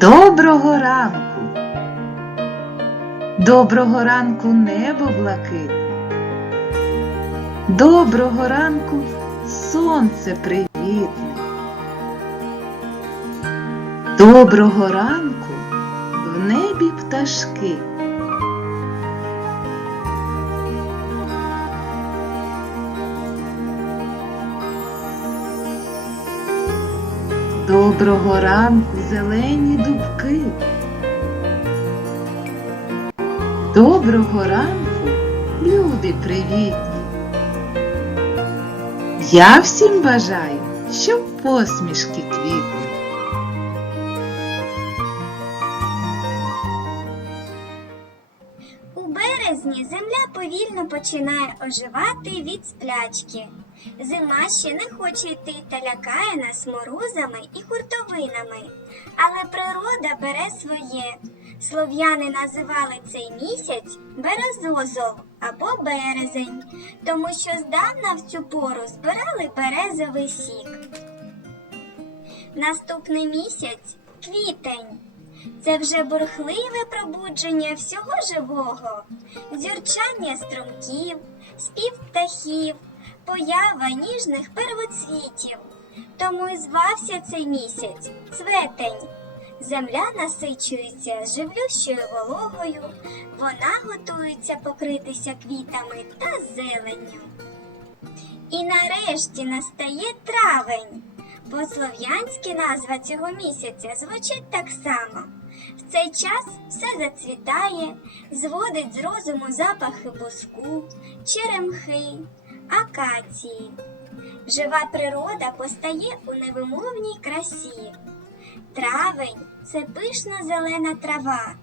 Доброго ранку! Доброго ранку небо блакитне. Доброго ранку сонце привітне. Доброго ранку в небі пташки. Доброго ранку, зелені дубки. Доброго ранку, люди привітні. Я всім бажаю, щоб посмішки квітли. У березні земля повільно починає оживати від сплячки. Зима ще не хоче йти та лякає нас морозами і хуртовинами. Але природа бере своє. Слов'яни називали цей місяць березозол або березень, тому що здавна в цю пору збирали березовий сік. Наступний місяць квітень. Це вже бурхливе пробудження всього живого, зюрчання струмків, спів птахів, поява ніжних первоцвітів. Тому і звався цей місяць цветень. Земля насичується живлющою вологою, вона готується покритися квітами та зеленню. І нарешті настає травень. По-слов'янськи назва цього місяця звучить так само. В цей час все зацвітає, зводить з розуму запахи буску, черемхи, акації. Жива природа постає у невимовній красі. Травень це пишна зелена трава,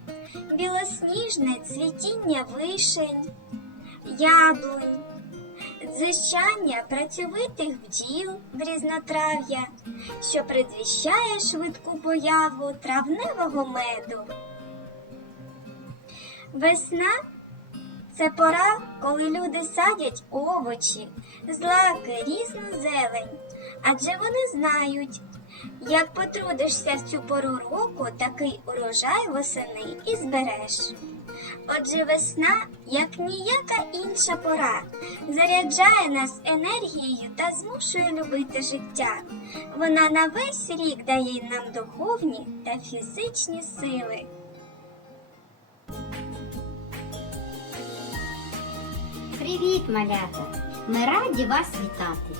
білосніжне цвітіння вишень, яблунь, дзищання працьовитих бджіл в різнотрав'я, що предвіщає швидку появу травневого меду. Весна це пора, коли люди садять овочі, злаки, різну зелень, адже вони знають, як потрудишся в цю пору року, такий урожай восени і збереш. Отже, весна, як ніяка інша пора, заряджає нас енергією та змушує любити життя. Вона на весь рік дає нам духовні та фізичні сили. Привіт, малята! Ми раді вас вітати.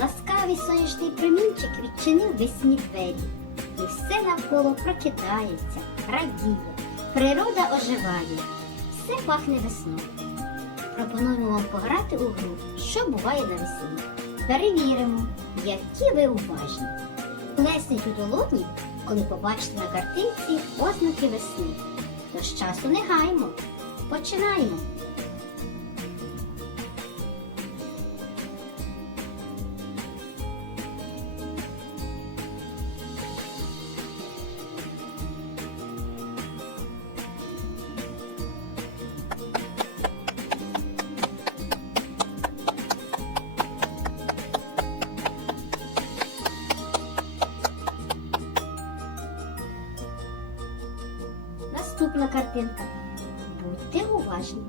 Ласкавий сонячний промінчик відчинив весні двері. І все навколо прокидається, радіє, природа оживає, все пахне весною. Пропонуємо вам пограти у гру, що буває навесні. Перевіримо, які ви уважні. Плесніть у долоні, коли побачите на картинці ознаки весни. Тож часу не гаймо. Починаємо. Наступна картинка. Будьте уважні.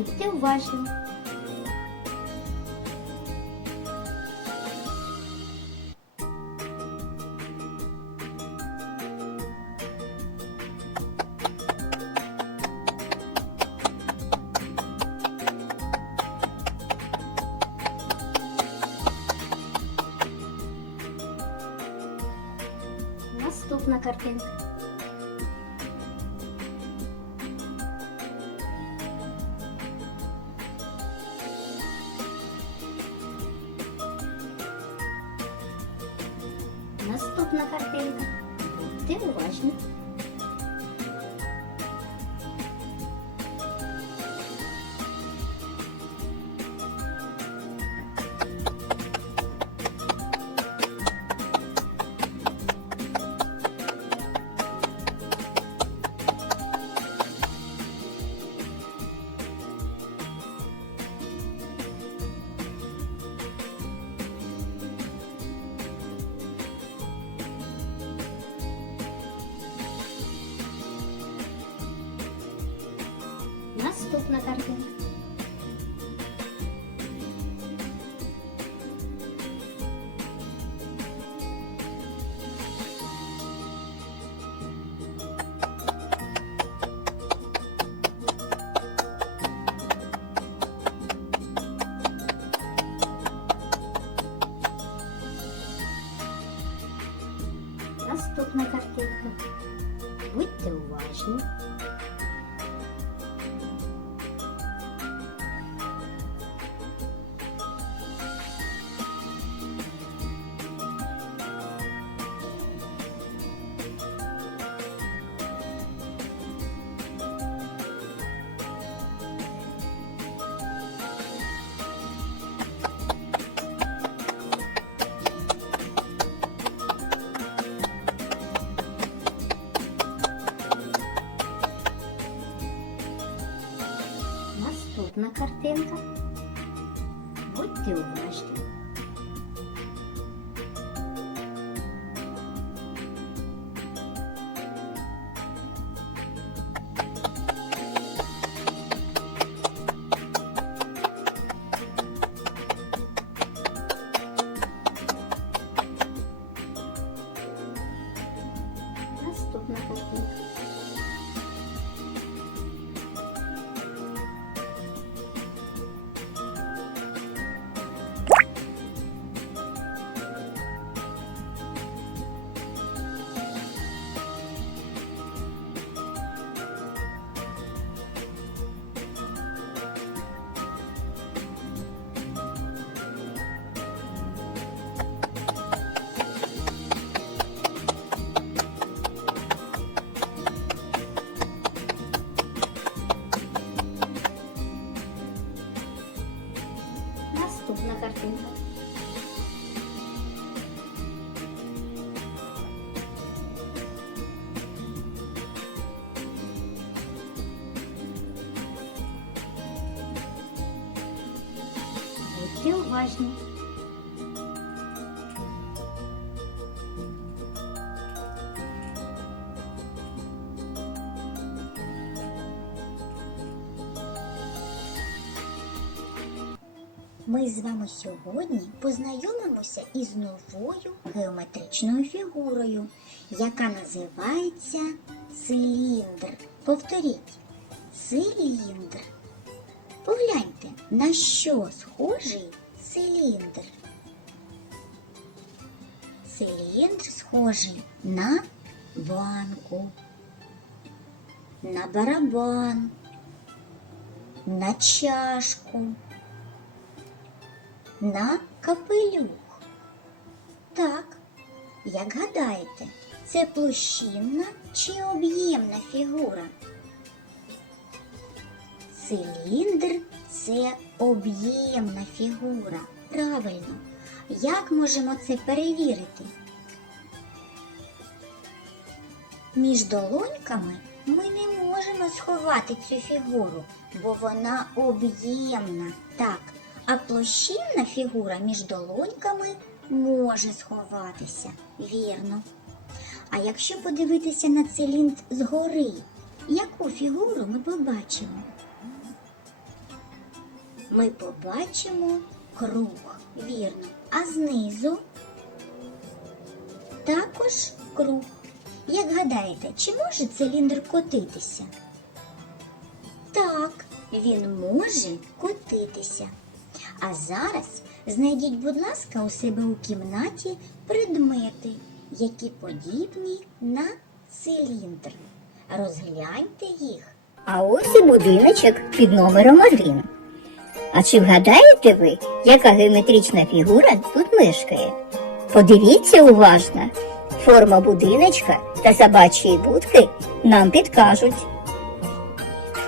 Будьте уважні. Наступна картинка. Будьте уважні. Наступна картинка. Будьте уважні. Наступна картинка. Будьте уважні. Наступна картинка. Наступна картинка. Будьте Ми з вами сьогодні познайомимося із новою геометричною фігурою, яка називається циліндр. Повторіть, циліндр. Погляньте, на що схожий циліндр. Циліндр схожий на банку, на барабан, на чашку на капелюх. Так, як гадаєте, це площинна чи об'ємна фігура? Циліндр це об'ємна фігура. Правильно. Як можемо це перевірити? Між долоньками ми не можемо сховати цю фігуру, бо вона об'ємна. Так, а площинна фігура між долоньками може сховатися. Вірно. А якщо подивитися на циліндр згори, яку фігуру ми побачимо? Ми побачимо круг, вірно. А знизу також круг. Як гадаєте, чи може циліндр котитися? Так, він може котитися. А зараз знайдіть, будь ласка, у себе у кімнаті предмети, які подібні на циліндр. Розгляньте їх. А ось і будиночок під номером один. А чи вгадаєте ви, яка геометрична фігура тут мешкає? Подивіться уважно. форма будиночка та собачої будки нам підкажуть.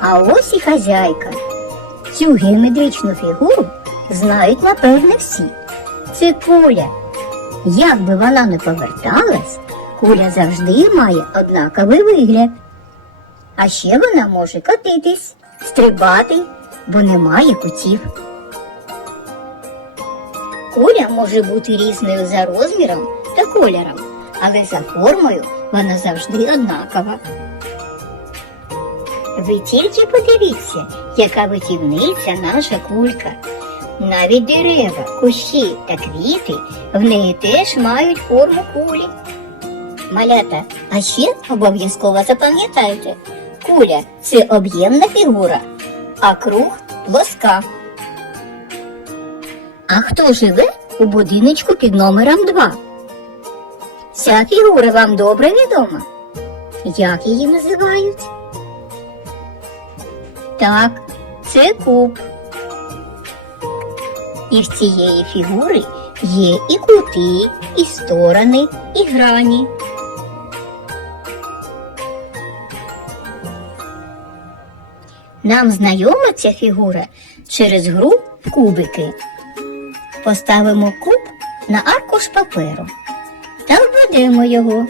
А ось і хазяйка. Цю геометричну фігуру знають напевне всі. Це куля. Як би вона не поверталась, куля завжди має однаковий вигляд. А ще вона може котитись, стрибати, бо немає кутів. Куля може бути різною за розміром та кольором, але за формою вона завжди однакова. Ви тільки подивіться, яка витівниця наша кулька. Навіть дерева, кущі та квіти в неї теж мають форму кулі. Малята, а ще обов'язково запам'ятайте, куля це об'ємна фігура, а круг плоска. А хто живе у будиночку під номером 2? Ця фігура вам добре відома. Як її називають? Так, це куб. І в цієї фігури є і кути, і сторони, і грані. Нам знайома ця фігура через гру кубики. Поставимо куб на аркуш паперу та введемо його.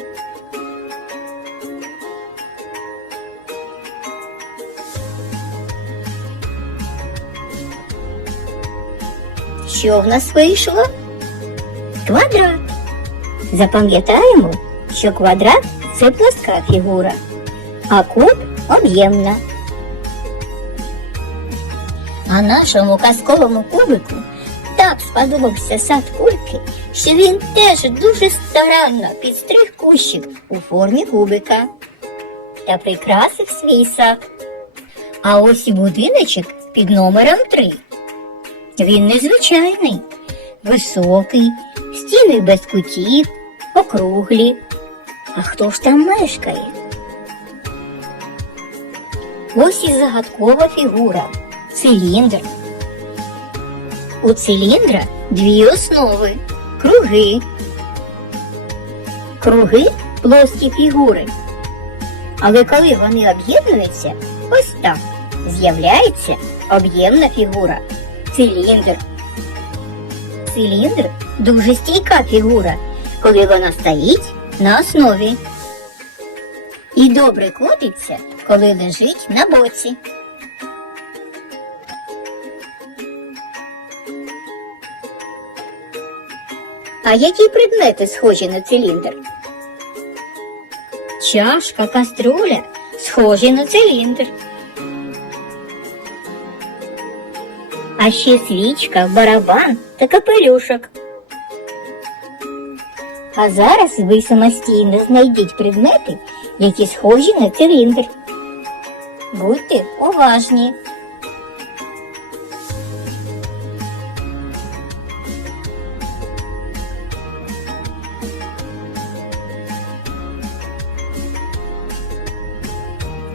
Що в нас вийшло? Квадрат. Запам'ятаємо, що квадрат це плоска фігура, а куб об'ємна. А нашому казковому кубику так сподобався сад кульки, що він теж дуже старанно підстриг кущик у формі кубика та прикрасив свій сад. А ось і будиночок під номером 3. Він незвичайний, високий, стіни без кутів, округлі. А хто ж там мешкає? Ось і загадкова фігура циліндр. У циліндра дві основи круги. Круги плоскі фігури. Але коли вони об'єднуються, ось так з'являється об'ємна фігура циліндр. Циліндр дуже стійка фігура, коли вона стоїть на основі. І добре котиться, коли лежить на боці. А які предмети схожі на циліндр? Чашка, каструля схожі на циліндр. А ще свічка, барабан та капелюшок. А зараз ви самостійно знайдіть предмети, які схожі на циліндр. Будьте уважні.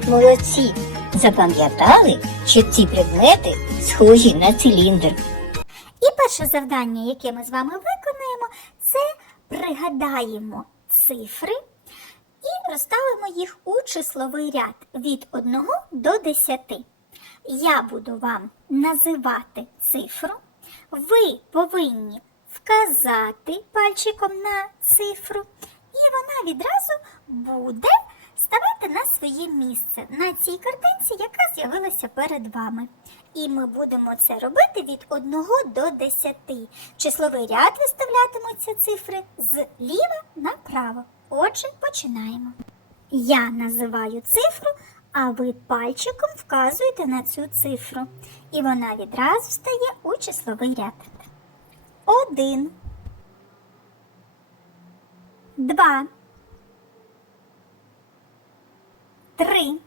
Молодці! Запам'ятали, що ці предмети схожі на циліндр. І перше завдання, яке ми з вами виконаємо, це пригадаємо цифри і розставимо їх у числовий ряд від 1 до 10. Я буду вам називати цифру. Ви повинні вказати пальчиком на цифру, і вона відразу буде ставати на своє місце на цій картинці, яка з'явилася перед вами. І ми будемо це робити від 1 до 10. Числовий ряд виставлятимуться цифри зліва направо. Отже, починаємо. Я називаю цифру, а ви пальчиком вказуєте на цю цифру. І вона відразу встає у числовий ряд. Один. Два. Три.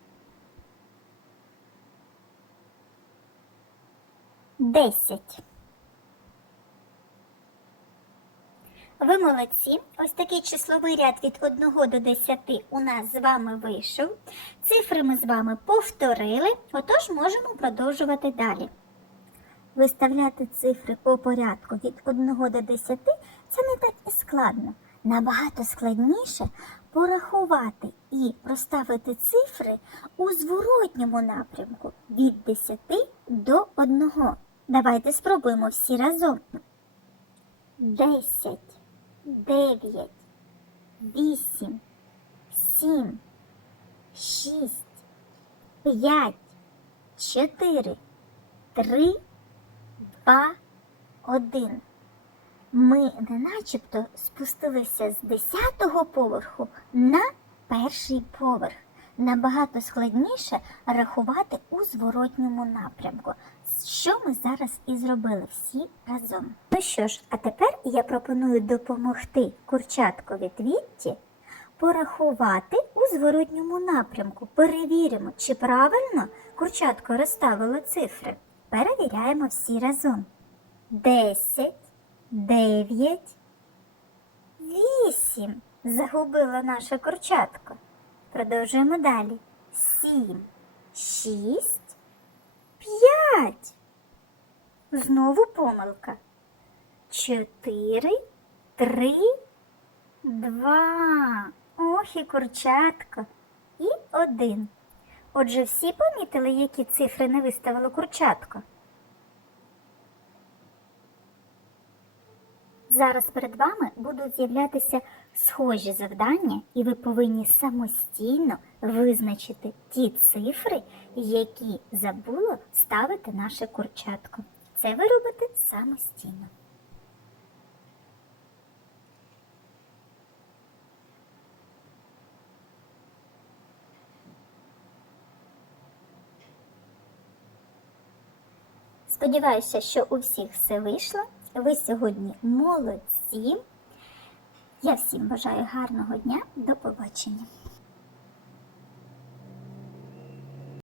десять. Ви молодці. Ось такий числовий ряд від 1 до 10 у нас з вами вийшов. Цифри ми з вами повторили, отож можемо продовжувати далі. Виставляти цифри по порядку від 1 до 10 це не так і складно. Набагато складніше порахувати і розставити цифри у зворотньому напрямку від 10 до 1. Давайте спробуємо всі разом. 10, 9, 8, 7, 6, 5, 4, 3, 2, 1. Ми не начебто спустилися з 10-го поверху на перший поверх. Набагато складніше рахувати у зворотньому напрямку, що ми зараз і зробили всі разом. Ну що ж, а тепер я пропоную допомогти курчаткові Твітті порахувати у зворотньому напрямку. Перевіримо, чи правильно курчатко розставило цифри. Перевіряємо всі разом. 10, 9, 8. Загубила наша курчатко. Продовжуємо далі. 7, 6, 5. Знову помилка. 4, 3, 2. Ох і курчатко. І 1. Отже, всі помітили, які цифри не виставило курчатко? Зараз перед вами будуть з'являтися схожі завдання, і ви повинні самостійно визначити ті цифри, які забуло ставити наше курчатко. Це ви робите самостійно. Сподіваюся, що у всіх все вийшло. Ви сьогодні молодці. Я всім бажаю гарного дня. До побачення.